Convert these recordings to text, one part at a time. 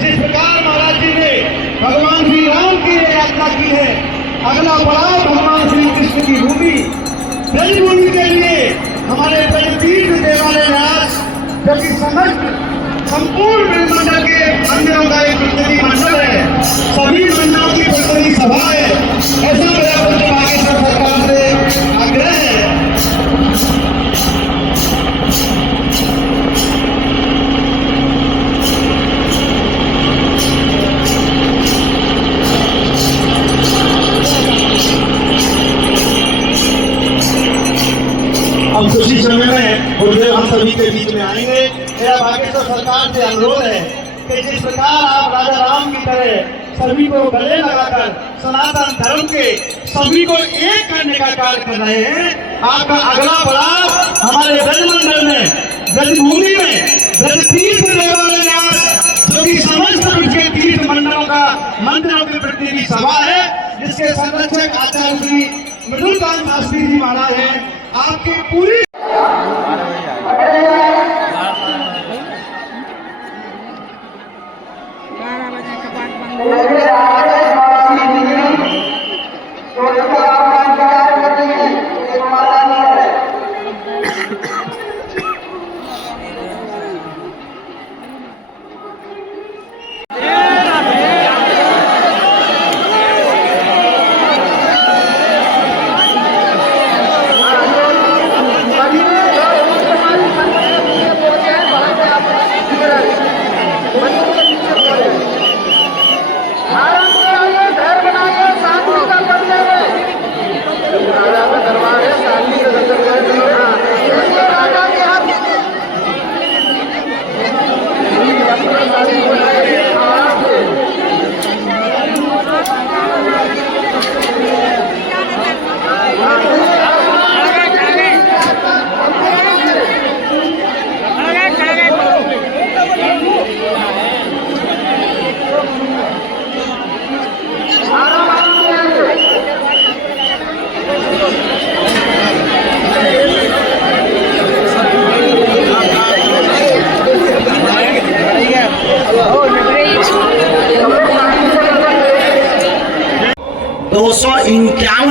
जिस प्रकार महाराज जी ने भगवान श्री राम की यात्रा की है, अगला पड़ाव भगवान श्री कृष्ण की भूमि ब्रजभूमि के लिए हमारे ब्रजतीर्थ देवालय न्यास, जो कि समस्त संपूर्ण ब्रह्मांड के मंदिरों का एक प्रतिनिधि मंडल है, सभी मंडलों की प्रतिनिधि सभा है। ऐसा मेरा बागेश्वर सरकार से आग्रह है। हम उसी समय में गुरुदेव हम सभी के बीच में आएंगे। मेरा बागेश्वर सरकार से अनुरोध है कि जिस प्रकार आप राजा राम की तरह सभी को गले लगाकर सनातन धर्म के सभी को एक करने का कार्य कर रहे हैं, आपका अगला पड़ाव हमारे ब्रजमंडल में, ब्रजभूमि में ब्रजतीर्थ देवालय न्यास, जो कि समस्त ब्रज के तीर्थ मंडलों का मंदिरों की प्रतिनिधि सभा है, जिसके संरक्षक आचार्य श्री मृदुलकांत शास्त्री जी महाराज हैं। आपकी पूरी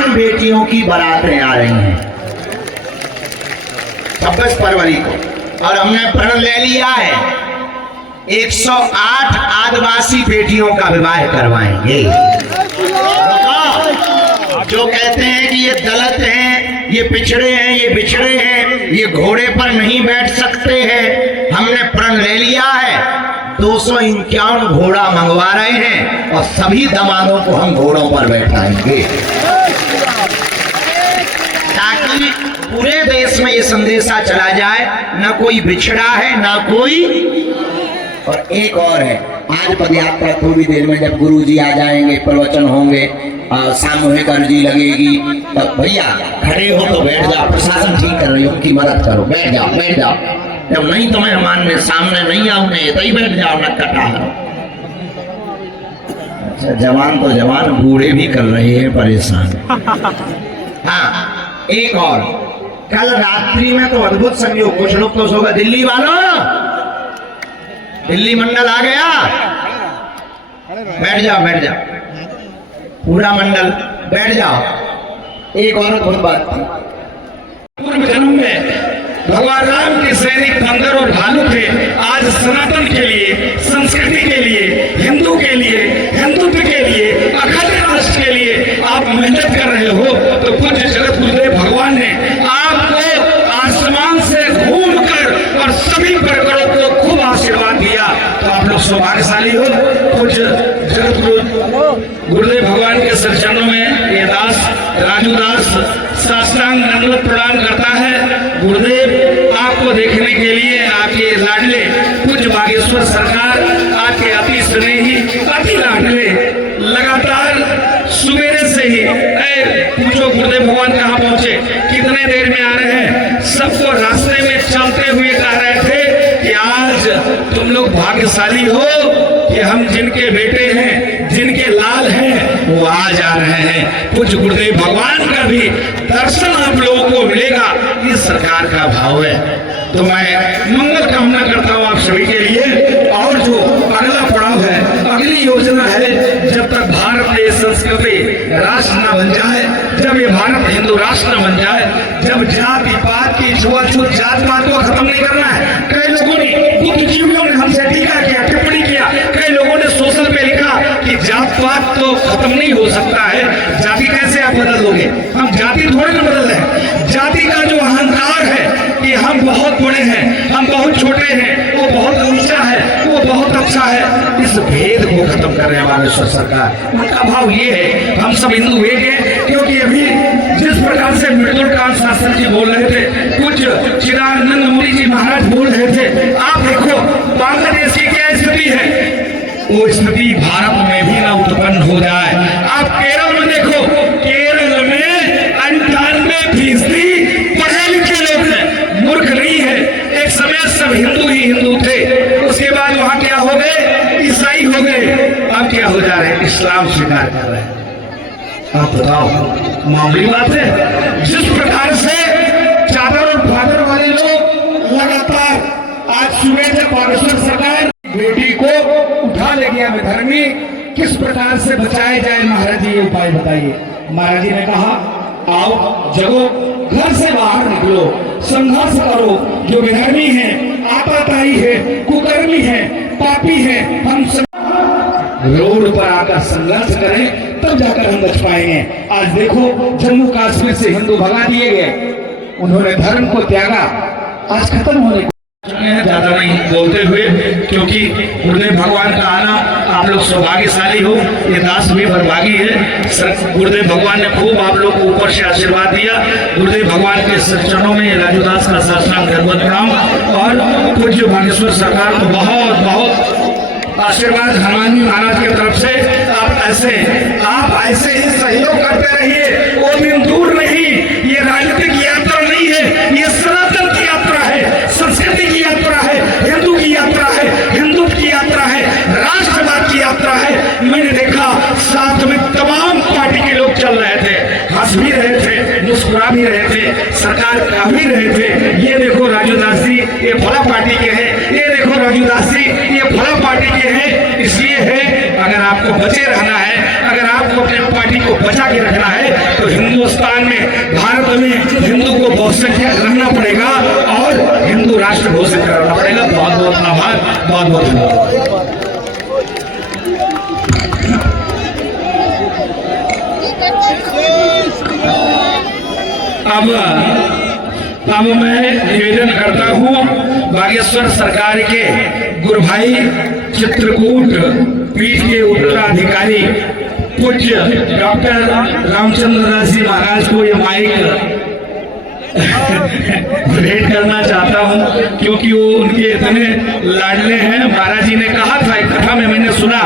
बेटियों की बारातें आ रही हैं 26 फरवरी को, और हमने प्रण ले लिया है 108 आदिवासी बेटियों का विवाह करवाएंगे। जो कहते हैं कि ये दलित हैं, ये पिछड़े हैं, ये बिछड़े हैं, ये घोड़े पर नहीं बैठ सकते हैं, हमने प्रण ले लिया है 251 घोड़ा मंगवा रहे हैं और सभी दामादों को हम घोड़ों पर बैठाएंगे, ताकि पूरे देश में ये संदेशा चला जाए, ना कोई बिछड़ा है ना कोई। और एक और है, आज पदयात्रा थोड़ी देर में जब गुरुजी आ जाएंगे, प्रवचन होंगे, सामूहिक अर्जी लगेगी, तब भैया खड़े हो तो बैठ जाओ, प्रशासन ठीक कर रही हो, उनकी मदद करो, बैठ जाओ बैठ जाओ, जब नहीं तो मेहमान में सामने नहीं आऊंगे तो ही बैठ जाओ न कटा। अच्छा, जवान तो जवान, बूढ़े भी कर रहे हैं परेशान। हाँ, एक और, कल रात्रि में तो अद्भुत संयोग, कुछ लोग तो सोगा दिल्ली वालों, दिल्ली मंडल आ गया, बैठ जाओ बैठ जाओ, पूरा मंडल बैठ जाओ। एक और अद्भुत बात थी, पूर्व जन्म में भगवान राम के सैनिक बंदर और भालू थे, आज सनातन के लिए, संस्कृति के लिए, हिंदू के लिए, हिंदुत्व के लिए, अखंड राष्ट्र के लिए आप मेहनत कर रहे हो, तो पूज्य जगत गुरुदेव भगवान ने आपको आसमान से घूमकर और सभी वर्गों को खूब आशीर्वाद दिया, तो आप लोग सौभाग्यशाली हो। पूज्य जगत गुरुदेव भगवान के चरणों में ये दास राजू दास साष्टांग दंडवत प्रणाम करता है। गुरुदेव आपको देखने के लिए आपके लाडले पूज्य बागेश्वर सरकार, आपके अति स्नेही, अति लाडले, लगातार सुबेरे से ही पूछो गुरुदेव भगवान कहाँ पहुंचे, कितने देर में आ रहे हैं, सबको रास्ते में चलते हुए कह रहे थे कि आज तुम लोग भाग्यशाली हो कि हम जिनके बेटे हैं, जिनके लाल हैं, वो आ जा रहे हैं। पूज्य गुरुदेव भगवान का भी दर्शन आप लोगों को मिलेगा, इस सरकार का भाव है। तो मैं मंगल कामना करता हूँ आप सभी के लिए। और जो अगला पड़ाव है संस्कृति राष्ट्र न बन जाए, जब ये भारत हिंदू राष्ट्र न बन जाए, जब जाति पात की छुआछूत जात पात को खत्म नहीं करना है। कई लोगों ने, बुद्धिजीवियों ने हमसे टीका किया, टिप्पणी किया, कई लोगों ने सोशल पे लिखा कि जात पात तो खत्म नहीं हो सकता है, जाति कैसे आप बदल दोगे? हम जाति थोड़े ना बदल रहे। जाति का जो अहंकार है कि हम बहुत बड़े हैं, हम बहुत छोटे हैं, वो बहुत ऊंचा है, वो बहुत अच्छा है, इस भेद को खत्म कर रहे हैं बागेश्वर सरकार। उनका भाव ये है हम सब हिंदू एक हैं, क्योंकि अभी जिस प्रकार से मृदुल कांत शास्त्री जी बोल रहे थे, कुछ चिदानंद मुनि जी महाराज बोल रहे थे, आप देखो बांग्लादेश की क्या स्थिति है, वो स्थिति भारत में भी ना उत्पन्न हो जाए। आप केरल में देखो, केरल में 98% पढ़े लिखे लोग हैं, मूर्ख नहीं है। एक समय सब हिंदू ही हिंदू थे, उसके बाद वहां क्या हो गए? ईसाई हो गए। अब क्या हो जा रहे हैं? इस्लाम स्वीकार कर रहे हैं। आप बताओ, मामूली बात है? जिस प्रकार से चादर और फादर वाले लोग लगातार आज सुबह से बागेश्वर सरकार बेटी को उठा ले गया विधर्मी, किस प्रकार से बचाए जाए? महाराज जी ये उपाय बताइए। महाराज जी ने कहा आओ जगो, घर से बाहर निकलो, संघर्ष करो। जो विधर्मी है, आपाताई है, कुकर्मी है, पापी है, हम रोड पर आकर संघर्ष करें, तब जाकर हम बच पाएंगे। आज देखो जम्मू कश्मीर से हिंदू भगा दिए गए, उन्होंने धर्म को त्यागा, आज खत्म होने को ज्यादा नहीं बोलते हुए, क्योंकि गुरुदेव भगवान का आना आप लोग सौभाग्यशाली हो, ये दास भी भरभागी है। गुरुदेव भगवान ने खूब आप लोग को ऊपर से आशीर्वाद दिया। गुरुदेव भगवान के चरणों में राजू दास का साष्टांग दंडवत प्रणाम, और पूज्य बागेश्वर सरकार को बहुत बहुत आशीर्वाद हनुमान जी महाराज की तरफ से। आप ऐसे ही सहयोग करते रहिए, वो दिन दूर नहीं। ये राजनीतिक यात्रा नहीं है, ये सनातन की यात्रा है, संस्कृति की यात्रा है, हिंदू की यात्रा है, हिंदुत्व की यात्रा है, राष्ट्रवाद की यात्रा है। मैंने देखा साथ में तमाम पार्टी के लोग चल रहे थे, हंस भी रहे थे, मुस्कुरा भी रहे थे, सरकार कह भी रहे थे ये देखो राजू दास जी ये फला पार्टी के हैं, ये देखो राजू दास जी ये फला पार्टी के हैं। इसलिए है, अगर आपको बचे रहना है, अगर आपको अपने पार्टी को बचा के रखना है, तो हिंदुस्तान में, भारत में हिंदू को बहुसंख्यक रहना पड़ेगा और हिंदू राष्ट्र घोषित करना पड़ेगा। बहुत बहुत आभार, बहुत बहुत धन्यवाद। अब मैं निवेदन करता हूं बागेश्वर सरकार के गुरु भाई चित्रकूट पीठ के उत्तराधिकारी पूज्य डॉक्टर रामचंद्र दास जी महाराज को ये माइक भेंट करना चाहता हूं, क्योंकि वो उनके इतने लाडले हैं। महाराज जी ने कहा था एक कथा में, मैंने सुना,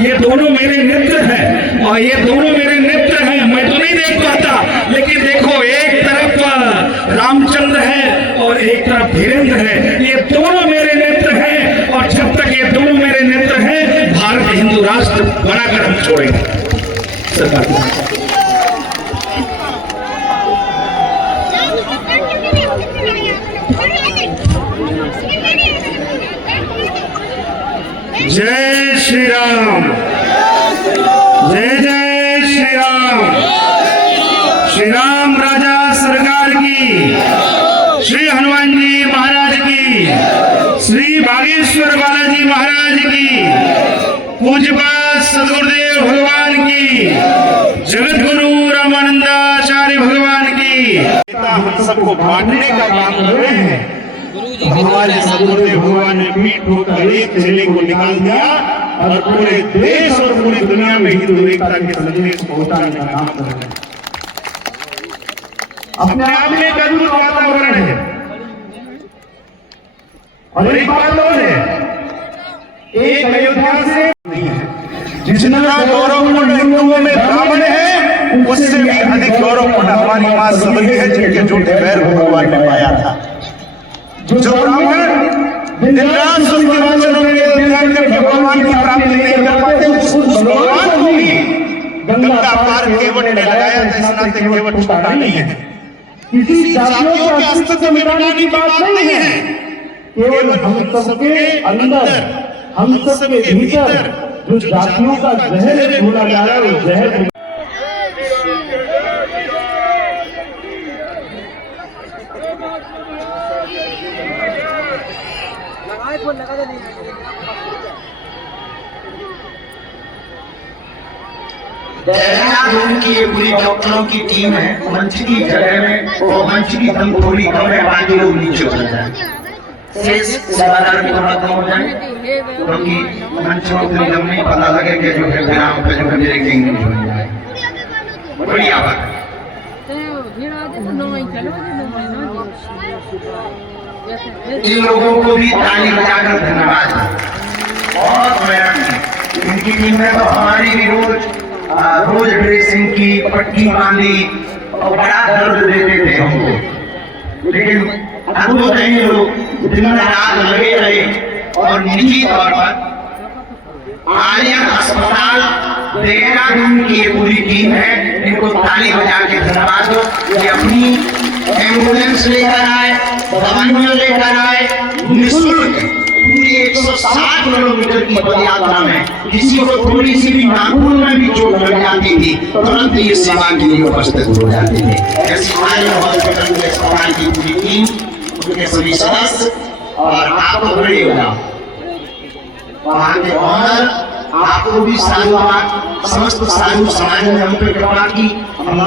ये दोनों मेरे मित्र हैं और ये दोनों मेरे मित्र हैं, मैं तो नहीं देख पाता, लेकिन देखो एक तरफ रामचंद्र है और एक तरफ धीरेन्द्र है, ये दोनों मेरे मित्र हैं, और जब तक ये दोनों मेरे मित्र हैं, भारत हिंदू राष्ट्र बनाकर हम छोड़ेंगे। जय श्री राम, जय जय श्री राम। श्री राम राजा सरकार की, श्री हनुमान जी महाराज की, श्री बागेश्वर बालाजी महाराज की, पूज्यपाद सद्गुरुदेव भगवान की, जगत गुरु रामानंदाचार्य भगवान की। हम सबको बांटने का काम कर रहे हैं। हमारे सद्गुरुदेव भगवान ने पीठ ठोकर एक चेले को निकाल दिया और पूरे देश और पूरी दुनिया में हिंदू एकता के संदेश पहुंचाने का काम कर रहे हैं। अपने आप में एक अद्भुत वातावरण है। और एक बात और है, एक अयोध्या से नहीं है। जितना गौरवपूर्ण हिंदुओं में ब्राह्मण है, उससे भी अधिक गौरवपूर्ण हमारी मां सबरी है, जिनके झूठे पैर भगवान ने पाया था। जो ब्राह्मण दिन रात उसके वचनों में ध्यान करके भगवान की प्राप्ति नहीं कर पाते, उस भगवान को भी गंगा पार केवट ने लगाया था। इस नाते केवट छोटा नहीं है, किसी जातियों के अस्तित्व मिटाने की बात नहीं है, केवल हम सबके अंदर, हम सबके भीतर जो जातियों का जहर घोला जा रहा है, वो जहर देहरादून की ये पूरी डॉक्टरों की टीम है। मंच की जगह में वो मंच की दम थोड़ी कम है, बाकी लोग नीचे उतर जाए, शेष सेवादार भी थोड़ा कम हो जाए, क्योंकि मंच में उतनी दम नहीं पता लगे कि जो है ग्राम पे जो है मेरे इंग्लिश हो जाए। बढ़िया बात। इन लोगों को भी ताली बजाकर धन्यवाद। बहुत मेहनत इनकी टीम है। तो हमारी भी रोज ड्रेसिंग की पट्टी बांधी और बड़ा दर्द देते थे हमको, लेकिन अद्भुत है ये लोग दिन रात लगे रहे। और निजी तौर पर आर्यन अस्पताल देहरादून की ये पूरी टीम है, इनको ताली बजा के धन्यवाद दो। ये अपनी एम्बुलेंस लेकर आए, दवाइयां लेकर आए, निःशुल्क पूरी 160 किलोमीटर की पद यात्रा में किसी को थोड़ी सी भी नाखून में भी चोट लग जाती थी, तुरंत ये सेवा के लिए उपस्थित हो जाते थे। ऐसी आर्यन हॉस्पिटल के अस्पताल की पूरी टीम, उनके सभी सदस्य और आप बड़े हो जाओ वहां के ऑनर, आपको भी साधुवाद। समस्त साधु समाज ने हम पे कृपा की, हम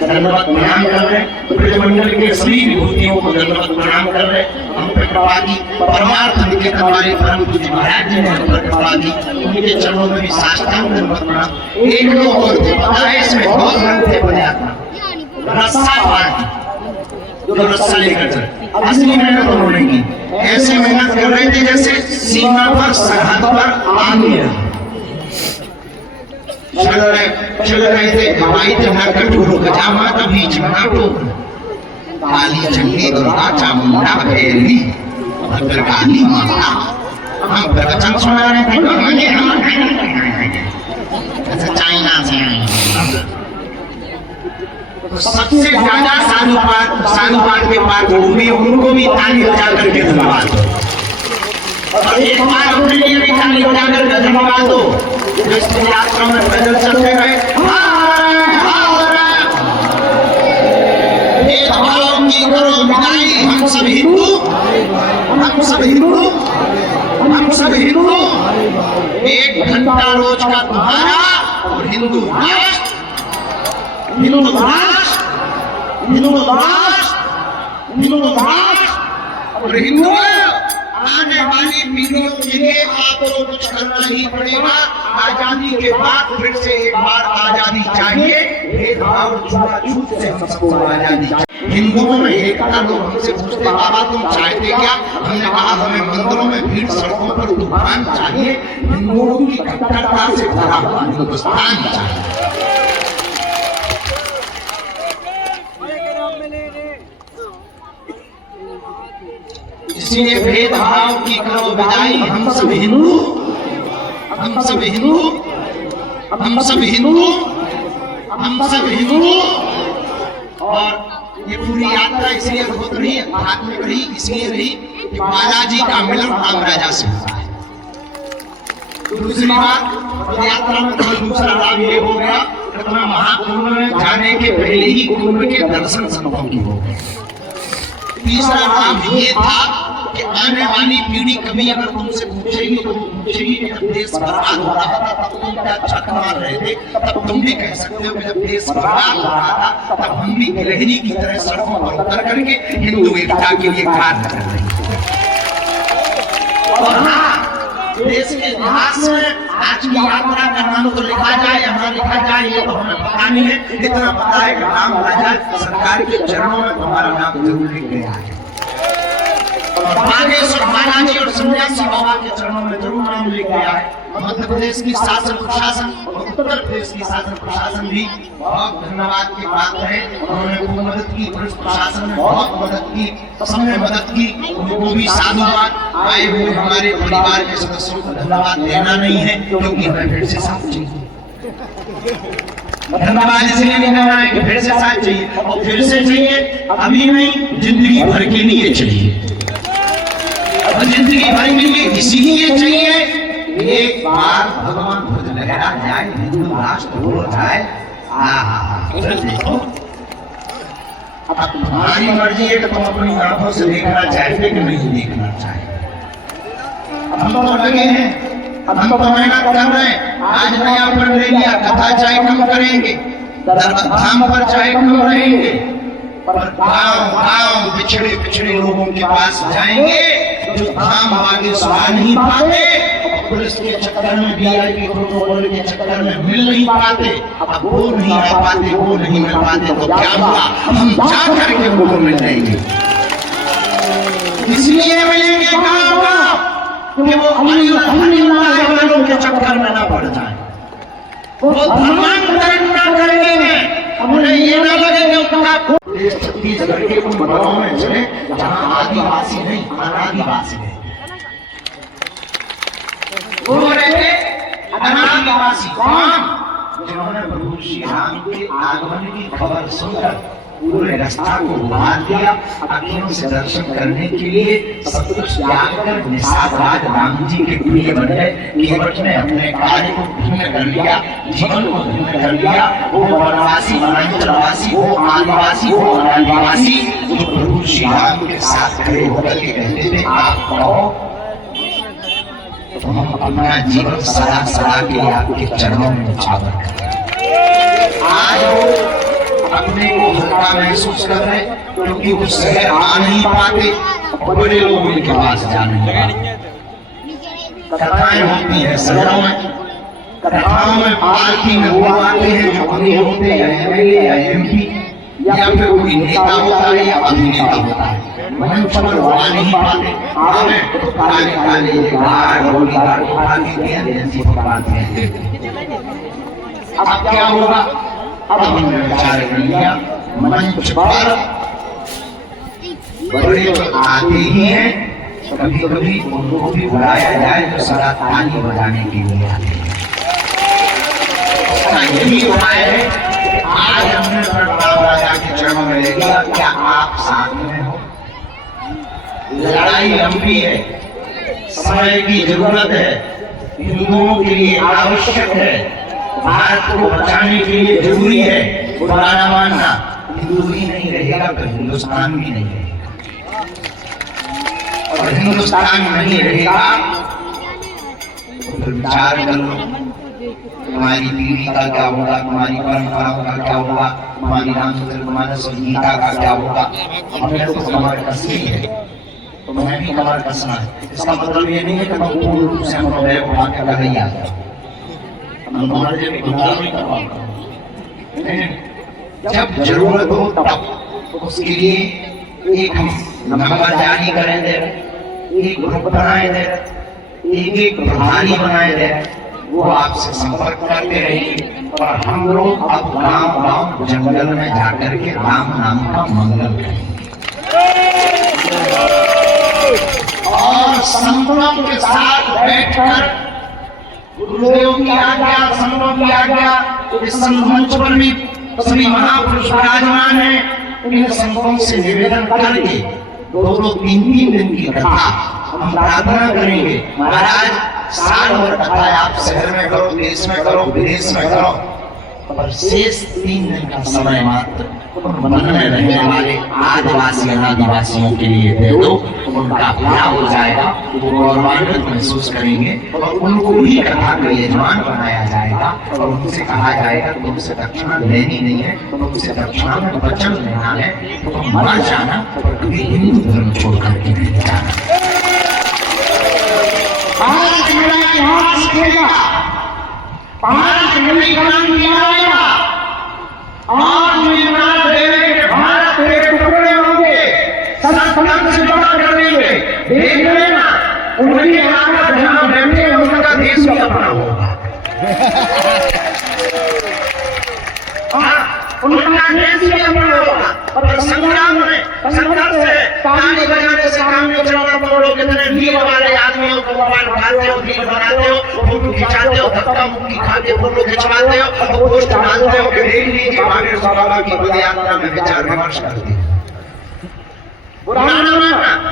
धन्यवाद प्रणाम कर रहे हैं। ब्रजमंडल के सभी विभूतियों को धन्यवाद प्रणाम कर रहे हैं। हम पे कृपा की परमार्थ निकेतन हमारे परम पूज्य महाराज जी ने हम पर कृपा की, उनके चरणों में भी साष्टांग धन्यवाद प्रणाम। एक दो और थे, पता है इसमें बहुत रंग थे बने आता रस्सा पार्टी जो रस्सा लेकर चले, असली मेहनत उन्होंने की। ऐसे मेहनत कर रहे थे जैसे सीमा पर सरहद पर आगे चल रहे थे। हवाई जहाज का टूरो गजामा का बीच में नाटो काली चंडी दुर्गा चामुंडा भैरवी भद्रकाली माता। हम प्रवचन सुना रहे थे चाइना से। सबसे ज्यादा साधुवाद के पात्र हुए, उनको भी ताली बजा करके धन्यवाद दो। और एक बार अपने लिए भी ताली बजा करके धन्यवाद दो। इस यात्रा में पैदल चलते रहे, भेदभाव की करो विदाई, हम सब हिंदू, हम सब हिंदू, हम सब हिंदू। 1 घंटा रोज का तुम्हारा और हिंदू राष्ट्र, हिंदू राष्ट्र, हिंदू राष्ट्र, हिंदू राष्ट्र और हिंदू। आने वाली पीढ़ियों के लिए आपको कुछ करना ही पड़ेगा। आजादी के बाद फिर से एक बार आजादी चाहिए। भेदभाव छूत से हम सबको आजादी चाहिए। हिंदुओं में एकता। लोग हमसे पूछते बाबा तुम चाहते क्या? हमने कहा हमें मंदिरों में भीड़, सड़कों पर तूफान चाहिए, हिंदुओं की कट्टरता से भरा हुआ हिंदुस्तान चाहिए। इसलिए भेदभाव की करो विदाई, हम सब हिंदू, हम सब हिंदू, हम सब हिंदू, हम सब हिंदू। और ये पूरी यात्रा इसलिए अद्भुत रही, आध्यात्मिक रही, इसलिए रही कि बालाजी का मिलन राम राजा से हुआ है। दूसरी बात, यात्रा में दूसरा लाभ ये हो गया कि महाकुंभ में जाने के पहले ही कुंभ के दर्शन संभव की हो गए। तीसरा लाभ ये था कि आने वाली पीढ़ी कभी अगर तुमसे पूछेगी तो पूछेगी कि जब देश बर्बाद हो रहा था तब तुम क्या छक मार रहे थे, तब तुम भी कह सकते हो कि जब देश बर्बाद हो रहा था तब हम भी गिलहरी की तरह सड़कों पर उतर करके हिंदू एकता के लिए कार्य कर रहे थे। और हाँ, देश के इतिहास में आज की यात्रा का नाम तो लिखा जाए या ना लिखा जाए ये तो हमें पता नहीं है। इतना पता है कि राम राजा सरकार के चरणों में तुम्हारा नाम जरूर लिख गया है। बागेश्वर बालाजी और सन्यासी बाबा के चरणों में जरूर नाम लिख गया है। मध्य प्रदेश की शासन प्रशासन और उत्तर प्रदेश की शासन प्रशासन भी बहुत धन्यवाद की बात है। उन्होंने खूब मदद की, पुलिस प्रशासन ने बहुत मदद की, सबने मदद की, उनको भी साधुवाद। आए हुए हमारे परिवार के सदस्यों को धन्यवाद देना नहीं है क्योंकि हमें फिर से साथ चाहिए। धन्यवाद इसलिए देना है कि फिर से साथ चाहिए, और फिर से चाहिए अभी नहीं, जिंदगी भर के लिए चाहिए। और जिंदगी भर के लिए इसीलिए चाहिए एक बार भगवान खुद लहरा जाए, हिंदू राष्ट्र हो जाए। देखो अब तुम्हारी मर्जी है कि तुम अपनी आंखों से देखना चाहते कि नहीं देखना चाहते। हम तो लगे हैं, हम तो मेहनत कर रहे हैं। आज नया पर ले लिया, कथा चाहे कम करेंगे, धाम पर चाहे कम रहेंगे, पर गांव पिछड़े पिछड़े लोगों के पास जाएंगे जो धाम आगे सुहा नहीं पाते, पुलिस के चक्कर में, वीआईपी प्रोटोकॉल के चक्कर में मिल नहीं पाते, अब वो नहीं आ पाते, वो नहीं मिल पाते, तो क्या हुआ, हम जा करके उनको मिल जाएंगे। इसलिए मिलेंगे गाँव कि वो अल्लाह वालों के चक्कर में ना पड़ जाए, वो धर्मांतरण ना करेंगे, उन्हें ये ना लगे कि उनका छत्तीसगढ़ के उन गाँव में चले जहाँ आदिवासी नहीं, अनादिवासी है, वो रहते अनादिवासी कौन, जिन्होंने प्रभु श्री राम के आगमन की खबर सुनकर पूरे रास्ता को उबार दिया, अखियों से दर्शन करने के लिए सब कुछ त्याग कर निषाद राम जी के प्रिय बन गए। केवट ने अपने कार्य को धन्य कर लिया, जीवन को धन्य कर लिया। वो वनवासी, वनांचलवासी, वो आदिवासी, वो अनादिवासी जो प्रभु श्री राम के साथ खड़े होकर के कहते थे आप कहो, तो हम अपना जीवन सदा सदा के लिए आपके चरणों में निछावर करें। आज वो अपने को हल्का महसूस कर रहे, क्योंकि वो शहर आ नहीं पाते, बड़े लोगों के पास जा नहीं पाते। कथाएं होती हैं शहरों में, कथाओं में पार्टी में वो आते हैं जो बड़े होते हैं, एमएलए या एमपी या फिर कोई नेता होता है या अभिनेता होता है, मंच पर वो आ नहीं पाते, आवे तो काले काले गार्ड बॉडीगार्ड उठा के ऐसी बात है। अब क्या होगा, अब हमने विचार कर लिया मंच पर बड़े तो आते ही हैं, कभी कभी उनको भी बुलाया जाए तो सदा ताली बजाने के लिए आते हैं। यही उपाय है, आज हमने प्रताप राजा के चरणों में ले लिया, क्या आप साथ में हो? लड़ाई लंबी है, समय की जरूरत है, हिंदुओं के लिए आवश्यक है, भारत को बचाने के लिए जरूरी है। पुराना मानना, हिंदू ही नहीं रहेगा तो हिंदुस्तान भी नहीं रहेगा, और हिंदुस्तान नहीं रहेगा तो विचार कर लो तुम्हारी पीढ़ी का क्या होगा, तुम्हारी परंपराओं का क्या होगा, तुम्हारी रामचरितमानस और गीता का क्या होगा। हमने तो कमर कसनी है, तो मैं भी कमर कसना है। इसका मतलब ये नहीं है कि मैं पूर्ण रूप से हम हृदय को आके लग ही आता, जब जरूरत हो तब उसके लिए एक हम नंबर जारी करें दे, एक ग्रुप बनाए दे, एक प्रभारी बनाए दे, वो आपसे संपर्क करते रहेंगे, और हम लोग अब गांव गांव जंगल में जाकर के राम नाम का मंगल करेंगे, और संतों के साथ बैठकर गुरुदेव की आज्ञा, संतों की आज्ञा, इस मंच पर भी सभी महापुरुष विराजमान हैं, इन संतों से निवेदन करके 2-3 दिन की कथा हम प्रार्थना करेंगे। महाराज साल भर कथा आप शहर में करो, देश में करो, विदेश में करो, पर शेष 3 दिन का समय मात्र मन में रहने वाले आदिवासी अनादिवासियों के लिए दे दो, उनका भला हो जाएगा, वो गौरवान्वित महसूस करेंगे, और उनको ही कथा का यजमान बनाया जाएगा, और उनसे कहा जाएगा कि तुमसे दक्षिणा लेनी नहीं है, तुमसे दक्षिणा में वचन लेना है, तो तुम मर जाना, कभी हिंदू धर्म छोड़ करके नहीं जाना। भारत मेरा इतिहास लिखेगा, भारत मेरी क्रांति लाएगा, आज मेरा देश के भारत के टुकड़े होंगे, संत से बात करेंगे, देख लेना उनकी आवाज जहां रहने उनका देश भी अपना होगा, उनका देश भी अपना होगा। और संग्राम में संघर्ष से ताली बजाने से काम नहीं चलाना, पड़ों के तरह वीर वाले आदमियों को मोबाइल उठाते हो, वीर बनाते हो, फोटो खिंचाते हो, धक्का मुक्की खाते फोटो खिंचवाते हो, और पोस्ट डालते हो कि देख लीजिए महावीर बाबा की पदयात्रा में विचार विमर्श करते हैं। पुराना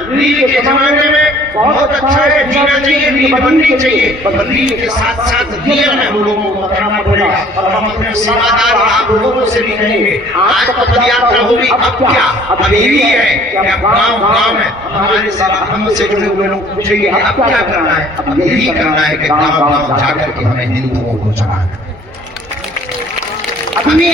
वीर के जमाने में बहुत अच्छा है, जीना चाहिए, नींद बननी चाहिए, पर नींद के साथ साथ नियम है हम लोगों को करना पड़ेगा और हम अपने सेवादार आप लोगों से भी कहेंगे। आज तो पद यात्रा होगी, अब क्या? अब यही है कि अब गाँव गाँव में हमारे सेवा हमसे जुड़े हुए लोग पूछेंगे अब क्या करना है? अब यही करना है कि गाँव गाँव जाकर के हमें हिंदुओं को चलाना। अभी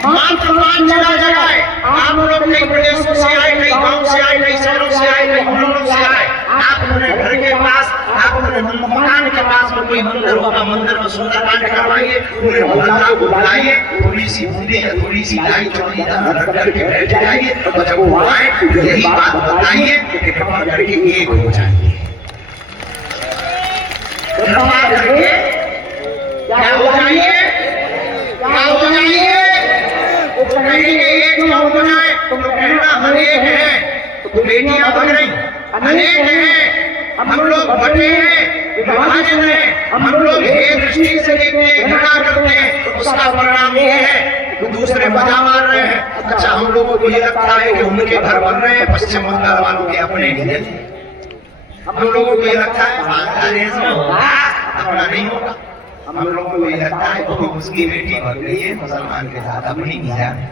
मात्र 5 चला जाए, आप लोग कई प्रदेशों से आए, कई गाँव से आए, कई शहरों से आए, कई मोहल्लों से आए, आप अपने घर के पास, आप अपने मकान के पास में कोई मंदिर होगा, मंदिर में सुंदरकांड करवाइए, पूरे मोहल्ला को बुलाइए, थोड़ी सी बूंदी या थोड़ी सी लाई चौड़ी रख करके बैठ जाइए और जब वो आए यही बात बताइए कि कृपा करके एक हो जाइए। कृपा करके क्या हो जाइए? क्या हो जाइए? वो कहेंगे एक ही हो जाए, तुम कहना हम एक हैं, तो बेटियां बन रही अनेक हैं, हम लोग बटे हैं, विभाजित हैं, हम लोग एक दृष्टि से देखते हैं, घृणा करते हैं, तो उसका परिणाम ये है कि दूसरे मजा मार रहे हैं। अच्छा, हम लोगों को ये लगता है कि उनके घर बन रहे हैं, पश्चिम बंगाल वालों के अपने लिए, हम लोगों को ये लगता है बांग्लादेश में होगा, अपना नहीं होगा। हम लोगों को ये लगता है कि उसकी बेटी बन गई है मुसलमान के साथ, अपनी नहीं जाने,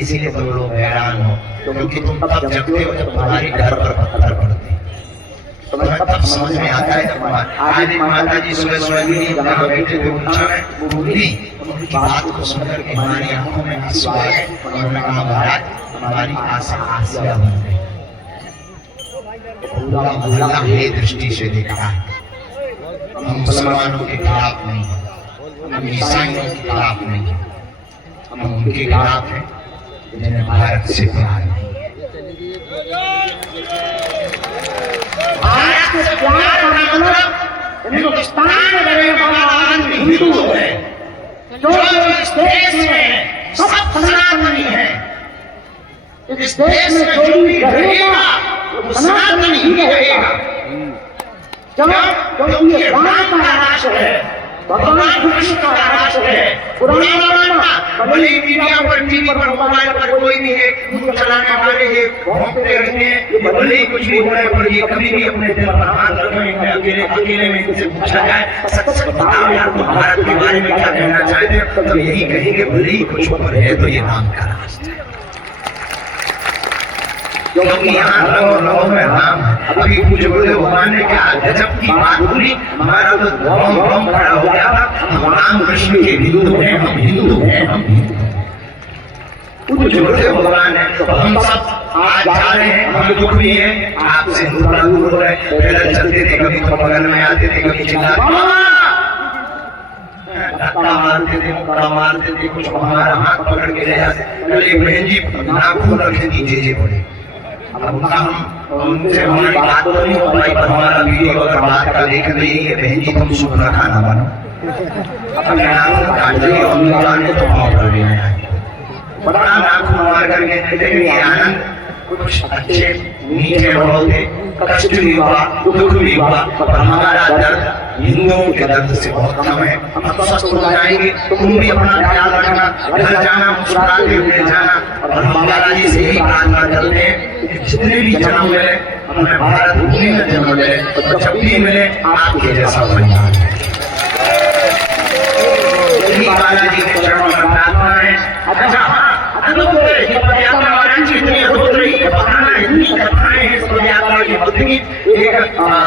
इसीलिए तुम लोग हैरान हो, क्योंकि तुम तब जगते हो जब तुम्हारे घर पर पत्थर पड़ते हैं, तुम्हें तब समझ में आता है। जब आज माता जी सुबह सुबह वहाँ बैठे थे, वो बोली, उनकी बात को सुनकर के हमारी आंखों में आंसू आ गए। उन्होंने कहा महाराज हमारी आशा आसिया बन गई। पूरा मोहल्ला ये दृष्टि से देखा है, हम मुसलमानों के खिलाफ नहीं है, हम ईसाइयों के खिलाफ नहीं है, हम उनके खिलाफ हैं जिन्हें भारत से प्यार नहीं है। भारत से प्यार का मतलब हिंदुस्तान में रहने वाला आदमी हिंदू है, जो इस देश में सब सनातनी है। इस देश में जो भी रहेगा वो सनातनी ही रहेगा। क्योंकि ये राम का राष्ट्र है, भगवान कृष्ण का राष्ट्र है। पुराना जमाना भले मीडिया पर, टीवी पर, मोबाइल पर कोई भी है उनको चलाने वाले ये भौंकते रहते हैं, ये भले ही कुछ भी हो रहे पर ये कभी भी अपने दिल पर हाथ रखेंगे। अकेले में इनसे पूछा जाए सच सच बताओ यार तुम भारत के बारे में क्या कहना चाहते हो, तो यही कहेंगे भले ही कुछ ऊपर है तो ये राम का राष्ट्र है, क्योंकि यहाँ लोगों में राम है। अभी कुछ बड़े भगवान ने क्या गजब की बात बोली, हमारा तो रोम रोम खड़ा हो गया था। हम राम कृष्ण के हिंदू हैं, हम हिंदू हैं, हम हिंदू हैं। कुछ बड़े भगवान है तो हम सब आज जा रहे हैं, हम दुख भी है, आपसे दूर हो रहे, पैदल चलते थे, कभी तो बगल में आते थे, कभी चिल्ला धक्का मारते थे, मुक्का मारते थे, कुछ हमारा हाथ पकड़ के ले जाते। कल एक बहन जी नाखून रखे नीचे जे पड़े, अब हम उनसे हमारी बात तो नहीं हो पाई, पर हमारा वीडियो अगर बात का देख रही है बहन जी तुम सुबह खाना बनो, अपने नाखून काट रही हो, हम जाने तो पाँव कर रहे हैं, बड़ा नाखून मार करके देखिए आनंद। कुछ अच्छे मीठे होते, कष्ट भी हुआ, दुख भी हुआ, पर हमारा दर्द हिंदुओं के दर्द से बहुत कम है। हम स्वस्थ हो जाएंगे, तुम भी अपना ख्याल रखना, घर जाना मुस्कुराते हुए जाना, और हम बालाजी से यही प्रार्थना करते हैं कि जितने भी जन्म मिले हमें भारत भूमि में जन्म मिले, तो जब भी मिले आपके जैसा परिवार है। यही बालाजी के चरणों में प्रार्थना है। अच्छा ये पदयात्रा वाराणसी इतनी होत रही है, बताना हिंदी करना है इस पदयात्रा की बदली। एक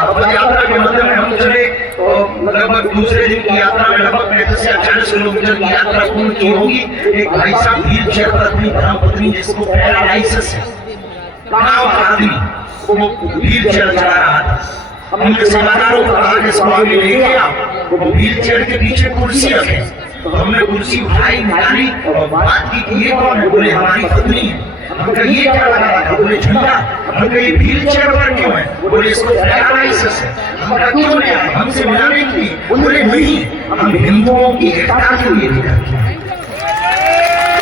पदयात्रा के मध्य में हम चले तो लगभग दूसरे दिन की यात्रा में लगभग 35 से 40 किलोमीटर की यात्रा पूर्ण की होगी। एक भाई साहब व्हील चेयर पर अपनी धर्मपत्नी जिसको पैरालाइसिस है, आदमी वो व्हील चेयर चला रहा था। हमने सेवादारों को कहा कि स्वामी लेके आओ, वो व्हील चेयर के पीछे कुर्सी रखे, तो हमने कुर्सी उठाई निकाली और बात की कि ये कौन है? बोले हमारी पत्नी है। हम कहा ये क्या लगा था? बोले झंडा। हम कहा ये व्हील चेयर पर क्यों है? बोले इसको पैरालाइसिस है। हम कहा क्यों ले आए? हमसे मिलाने के लिए? बोले नहीं, हम हिंदुओं की एकता के लिए करते हैं।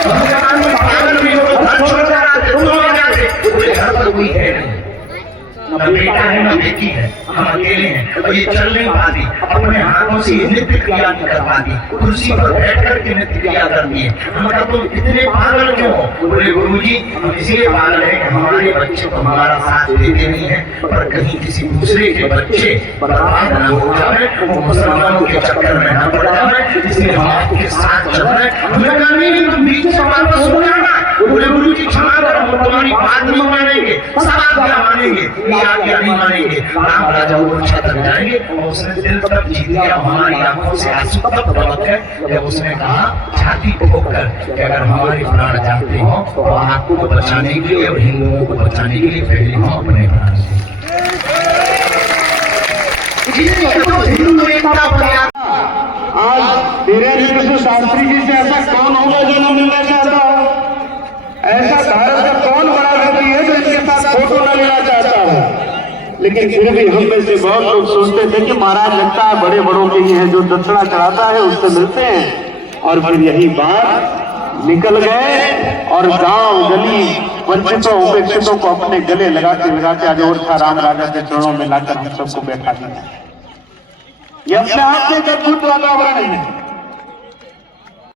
पागल भी हो घर छोड़ कर आते, तुम आ जाते, बोले घर पर कोई है नहीं। न बेटा है न बेटी है, हम अकेले हैं और ये चल नहीं पाती, अपने हाथों से नृत्य क्रिया नहीं कर पाती, कुर्सी पर बैठ करके नृत्य क्रिया करती है। हम कहा तुम इतने पागल क्यों हो? बोले गुरुजी हम इसलिए पागल है कि हमारे बच्चे तो हमारा साथ देते नहीं है, पर कहीं किसी दूसरे के बच्चे बर्बाद न हो जाए, वो मुसलमानों के चक्कर में न पड़ जाए, इसलिए हम आपके साथ चल रहे हैं। हमने कहा नहीं तुम बीच से वापस हो जाना। बोले गुरुजी क्षमा करो, हम तुम्हारी बात नहीं मानेंगे, सब आज्ञा मानेंगे, ये आज्ञा नहीं मानेंगे। राम राजा वो अच्छा तक जाएंगे और उसने दिल तक जीत लिया। हमारी आंखों से आंसू तब बहते हैं जब उसने कहा छाती ठोक कर कि अगर हमारे प्राण जाते हो तो आपको बचाने के लिए और हिंदुओं को बचाने के लिए पहले हम अपने प्राण दें। हिंदू एकता प्रयास आज धीरेन्द्र कृष्ण शास्त्री जी से ऐसा कौन होगा जो न मिलना चाहता हो? ऐसा भारत का कौन बड़ा व्यक्ति है जो इनके साथ फोटो न लेना चाहता है? लेकिन फिर भी हम में से बहुत लोग सोचते थे कि महाराज लगता है बड़े बड़ों के ही है, जो दक्षिणा चढ़ाता है उससे मिलते हैं। और फिर यही बात निकल गए और गांव गली वंचितों उपेक्षितों को अपने गले लगाते आज और था राम राजा के चरणों में लाकर हम सबको बैठा दिया। ये अपने आप में एक अद्भुत वातावरण है।